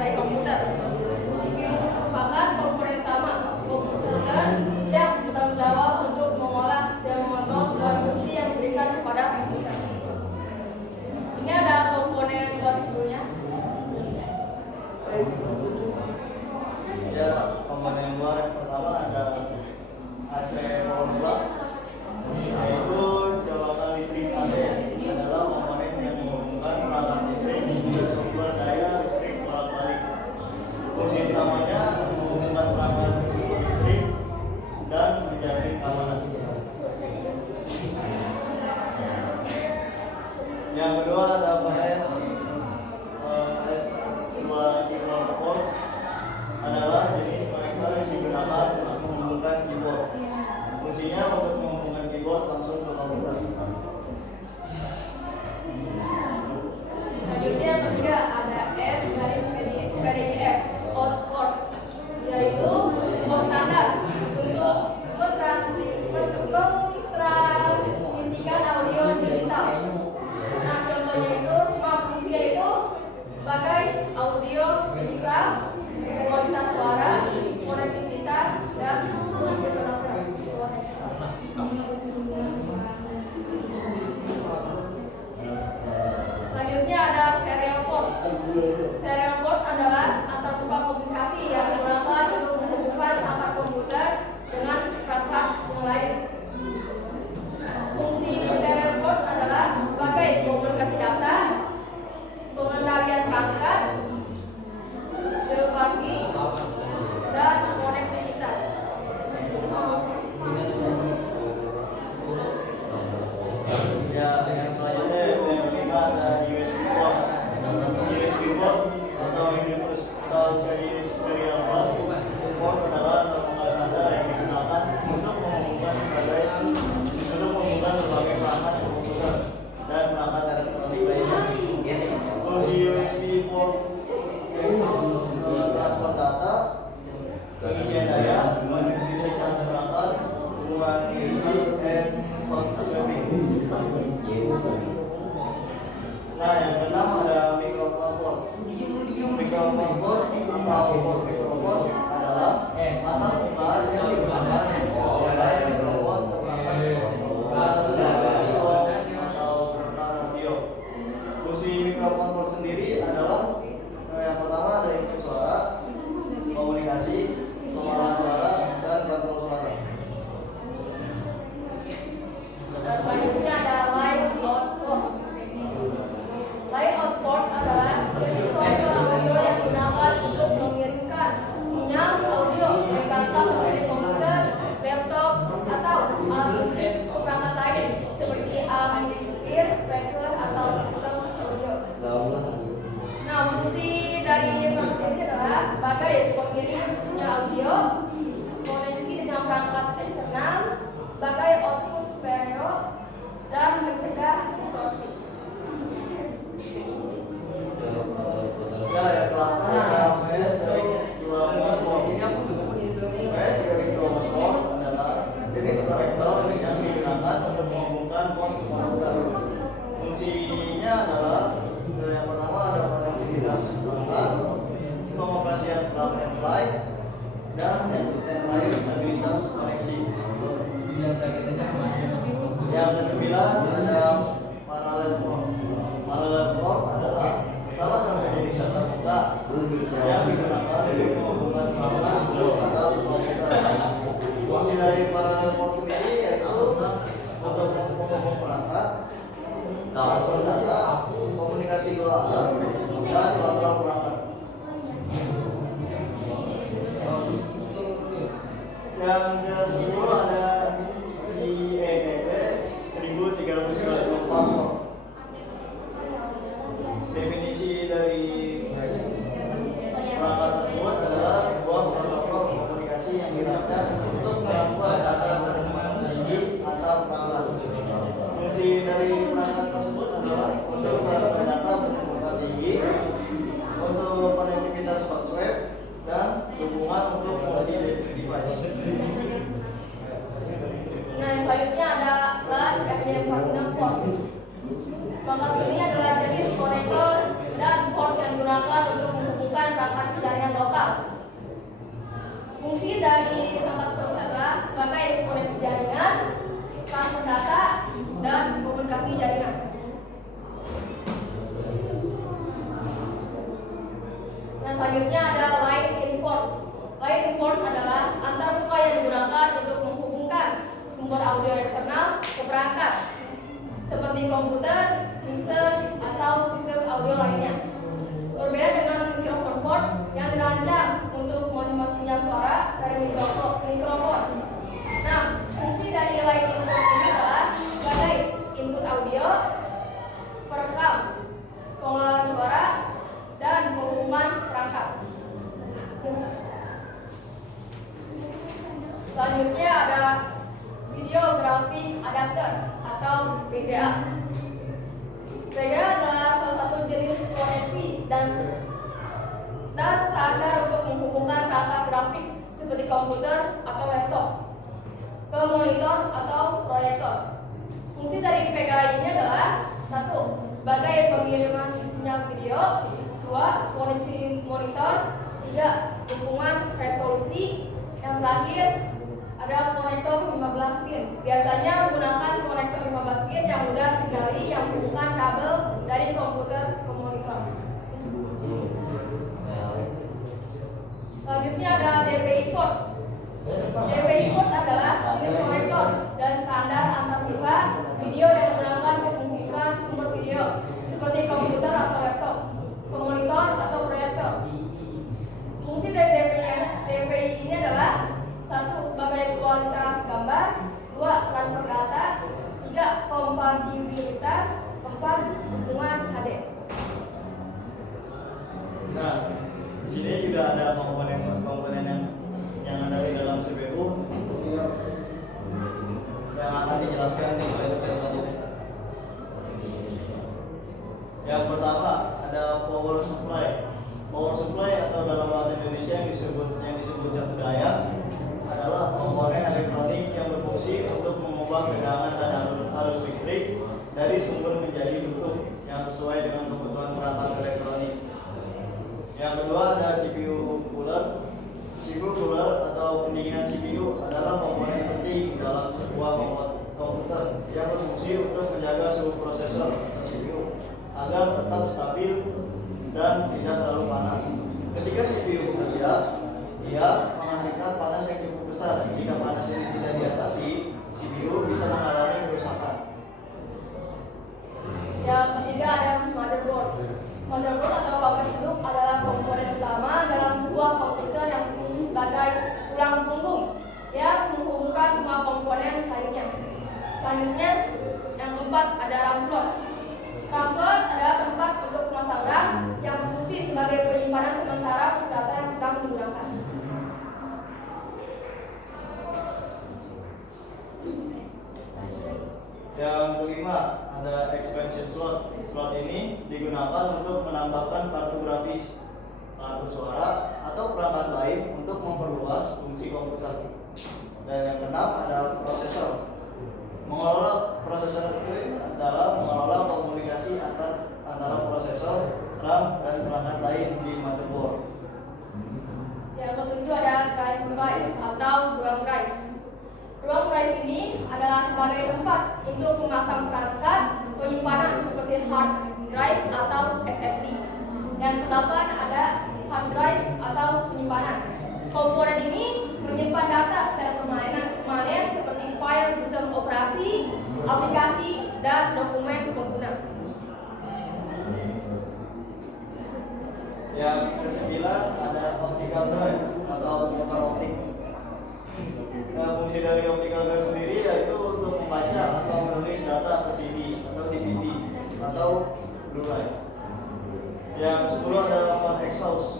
dari komputer. CPU merupakan komponen utama komputer yang bertanggung jawab untuk mengolah dan mengontrol segala fungsi yang diberikan kepada komputer. Ini ada komponen buat dulunya. Ya, komponen luar yang pertama ada AC power plug, yaitu colokan listrik AC adalah komponen yang menghubungkan perangkat listrik ke sumber daya listrik bolak-balik. Fungsi utamanya menghubungkan perangkat ke sumber listrik dan menjamin keamanan. Yang kedua ada PS 2 port adalah jenis konektor yang digunakan untuk menghubungkan keyboard. Fungsinya untuk menghubungkan keyboard langsung ke komputer. Selanjutnya yang ketiga ada S garis PDIF out port, yaitu port standar untuk mentransmisikan audio digital. Nah, contohnya itu fungsinya itu sebagai audio digital, kualitas suara, konektivitas, dan selanjutnya ada serial port. Serial port adalah antarmuka komunikasi yang digunakan untuk menghubungkan perangkat komputer dengan perangkat yang lain. Fungsi serial port adalah sebagai komunikasi data, pengendalian perangkat, debugging, dan konektivitas. Ya, yang selanjutnya yang kelima ada USB port. USB port atau Universal Serial Bus port adalah terminal standar yang digunakan untuk menghubungkan berbagai perangkat komputer dan perangkat elektronik lainnya. Fungsi USB port yaitu transfer data, pengisian daya, konektivitas perangkat, hubungan USB, and swapping. Nah, yang keenam ada microphone port. Microphone port atau port mikrofon adalah atap muka yang digunakan untuk mengendarai mikrofon ke perangkat seperti atau perangkat audio. Fungsi mikrofon port sendiri adalah yang pertama ada input suara, komunikasi, pengolahan suara, dan kontrol suara. Selanjutnya ada line out port. Line out port adalah jenis monitor audio yang digunakan untuk mengirimkan sinyal audio dari perangkat seperti komputer, laptop, atau alat musik ke perangkat lain seperti alat amplifier, speaker, atau sistem audio. Nah, fungsi dari perangkat ini adalah sebagai pengirim sinyal audio, koneksi dengan perangkat eksternal, sebagai output stereo, dan mencegah distorsi. Ya, yang terakhir ada PS dari 2 port. PS dari 2 port adalah jenis konektor yang digunakan untuk menghubungkan pos ke komputer. Fungsinya adalah yang pertama ada konektivitas perangkat, pengoperasian plug and play, dan yang terakhir stabilitas koneksi. Yang kesembilan ada parallel port. Parallel port adalah salah satu jenis antarmuka yang digunakan untuk menghubungkan perangkat ke standar komputer. Fungsi dari parallel port sendiri yaitu untuk menghubungkan perangkat, transfer data, komunikasi dua arah, dan kontrol perangkat. Yang ke-10 ada IEEE 1394 port. Definisi dari perangkat tersebut adalah sebuah protokol komunikasi yang dirancang untuk transfer data berhubungan tinggi antar perangkat. Fungsi dari perangkat tersebut adalah untuk transfer data berhubungan tinggi selanjutnya ada line import. Line import adalah antarmuka yang digunakan untuk menghubungkan sumber audio eksternal ke perangkat seperti komputer, mixer, atau sistem audio lainnya. Berbeda dengan mikrofon port yang dirancang untuk menerima sinyal suara dari mikrofon. Nah, fungsi dari line import ini adalah sebagai input audio, perekam, pengolahan suara, dan penghubungan perangkat. Selanjutnya ada video graphic adapter atau VGA. VGA adalah salah satu jenis koneksi dan standar untuk menghubungkan perangkat grafik seperti komputer atau laptop ke monitor atau proyektor. Fungsi dari VGA ini adalah 1. Sebagai pengiriman sinyal video, 2. Koneksi monitor, 3. Dukungan resolusi, yang terakhir ada konektor 15 pin. Biasanya menggunakan konektor 15 pin yang mudah dikendali yang menghubungkan kabel dari komputer ke monitor. Selanjutnya ada DPI port. DPI port adalah jenis konektor dan standar antarmuka video yang menggunakan menghubungkan sumber video seperti komputer atau laptop ke monitor atau proyektor. Fungsi dari DPI ini adalah 1. Sebagai kualitas gambar, 2. Transfer data, 3. Kompatibilitas, 4. Dukungan HD. Nah, di sini juga ada komponen yang ada di dalam CPU yang akan dijelaskan di slide selanjutnya. Yang pertama ada power supply. Power supply atau dalam bahasa Indonesia yang disebut jatuh daya adalah komponen elektronik yang berfungsi untuk mengubah tegangan dan arus listrik dari sumber menjadi bentuk yang sesuai dengan kebutuhan perangkat elektronik. Yang kedua ada CPU cooler. CPU cooler atau pendinginan CPU adalah komponen penting dalam sebuah komputer yang berfungsi untuk menjaga suhu prosesor atau CPU agar tetap stabil dan tidak terlalu panas. Ketika CPU bekerja, ia menghasilkan panas yang cukup besar. Jika panas ini tidak diatasi, CPU bisa mengalami kerusakan. Yang ketiga ada motherboard. Motherboard atau papan induk adalah komponen utama dalam sebuah komputer yang berfungsi sebagai tulang punggung yang menghubungkan semua komponen lainnya. Selanjutnya, yang keempat ada RAM slot. RAM slot adalah tempat untuk memasang RAM yang berfungsi sebagai penyimpanan sementara peralatan yang sedang digunakan. Yang kelima ada expansion slot. Slot ini digunakan untuk menambahkan kartu grafis, kartu suara, atau perangkat lain untuk memperluas fungsi komputer. Dan yang keenam ada prosesor. Mengelola prosesor itu adalah mengelola komunikasi antara prosesor, RAM, dan perangkat lain di motherboard. Yang ketujuh ada drive atau ruang drive. Ruang drive ini adalah sebagai tempat untuk memasang perangkat penyimpanan seperti hard drive atau SSD. Yang kedelapan ada hard drive atau penyimpanan. Komponen ini menyimpan data secara permanen seperti file sistem operasi, aplikasi, dan dokumen pengguna. Yang kesembilan ada optical drive atau fiber optik. Nah, fungsi dari optical drive sendiri yaitu untuk membaca atau menulis data ke CD atau DVD atau Blu-ray. Yang ke-10 ada fan exhaust.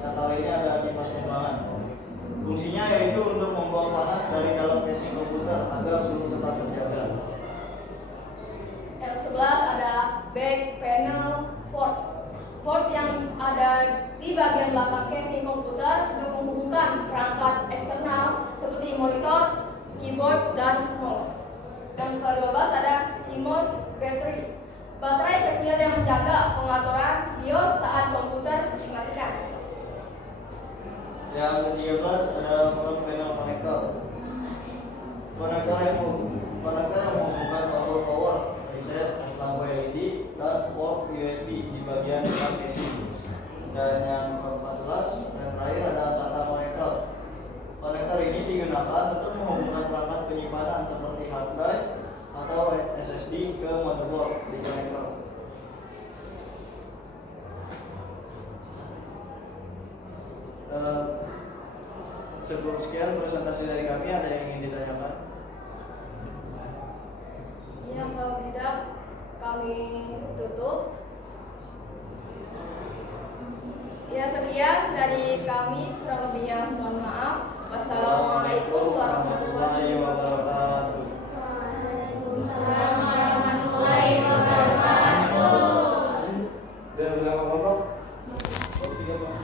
Kata ini ada kipas pembuangan. Fungsinya yaitu untuk membuang panas dari dalam casing komputer agar suhu tetap terjaga. Yang 11 ada back panel port. Port yang ada di bagian belakang casing komputer untuk menghubungkan perangkat eksternal seperti monitor, keyboard, dan mouse. Yang ke-12 ada CMOS battery. Baterai kecil yang menjaga pengaturan BIOS saat komputer dimatikan. Yang ke-13 ada front panel connector. Konektor yang menghubungkan tombol power, reset, lampu LED, dan port USB di bagian depan casing. Dan yang ke-14 dan terakhir ada SATA konektor. Konektor ini digunakan untuk menghubungkan perangkat penyimpanan seperti hard drive atau SSD ke motherboard di konektor. Sebelum sekian presentasi dari kami, ada yang ingin ditanyakan? Ya, kalau tidak kami tutup.